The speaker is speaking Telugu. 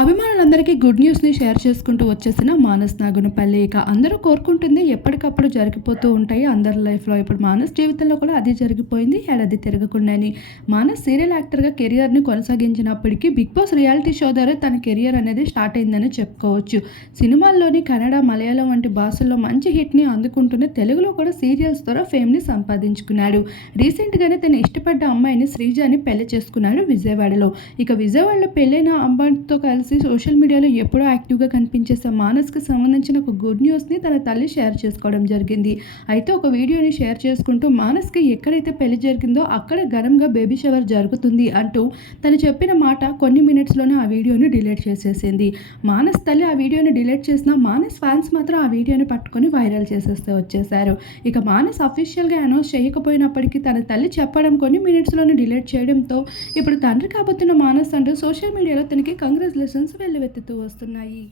అభిమానులందరికీ గుడ్ న్యూస్ని షేర్ చేసుకుంటూ వచ్చేసిన మానస్ నాగునపల్లి ఇక అందరూ కోరుకుంటుంది ఎప్పటికప్పుడు జరిగిపోతూ ఉంటాయి అందరి లైఫ్లో. ఇప్పుడు మానస్ జీవితంలో కూడా అది జరిగిపోయింది ఏడాది తిరగకుండాని. మానస్ సీరియల్ యాక్టర్గా కెరియర్ని కొనసాగించినప్పటికీ బిగ్ బాస్ రియాలిటీ షో ద్వారా తన కెరియర్ అనేది స్టార్ట్ అయిందని చెప్పుకోవచ్చు. సినిమాల్లోని కన్నడ మలయాళం వంటి భాషల్లో మంచి హిట్ని అందుకుంటూనే తెలుగులో కూడా సీరియల్స్ ద్వారా ఫేమ్ని సంపాదించుకున్నాడు. రీసెంట్గానే తను ఇష్టపడ్డ అమ్మాయిని శ్రీజాని పెళ్ళి చేసుకున్నాడు విజయవాడలో. ఇక విజయవాడలో పెళ్ళైన అమ్మాయితో కలిసి సోషల్ మీడియాలో ఎప్పుడో యాక్టివ్గా కనిపించేసే మానస్కి సంబంధించిన ఒక గుడ్ న్యూస్ని తన తల్లి షేర్ చేసుకోవడం జరిగింది. అయితే ఒక వీడియోని షేర్ చేసుకుంటూ మానస్కి ఎక్కడైతే పెళ్ళి జరిగిందో అక్కడ ఘనంగా బేబీ షవర్ జరుగుతుంది అంటూ తను చెప్పిన మాట కొన్ని మినిట్స్లోనే ఆ వీడియోని డిలీట్ చేసేసింది. మానస్ తల్లి ఆ వీడియోని డిలీట్ చేసిన మానస్ ఫ్యాన్స్ మాత్రం ఆ వీడియోని పట్టుకొని వైరల్ చేసేస్తే వచ్చేసారు ఇక మానస్ అఫీషియల్గా అనౌన్స్ చేయకపోయినప్పటికీ తన తల్లి చెప్పడం కొన్ని మినిట్స్లోనే డిలీట్ చేయడంతో ఇప్పుడు తండ్రి కాబోతున్న మానస్ అంటూ సోషల్ మీడియాలో తనకి కంగ్రాచులేషన్స్ వెల్లువెత్తుతూ వస్తున్నాయి.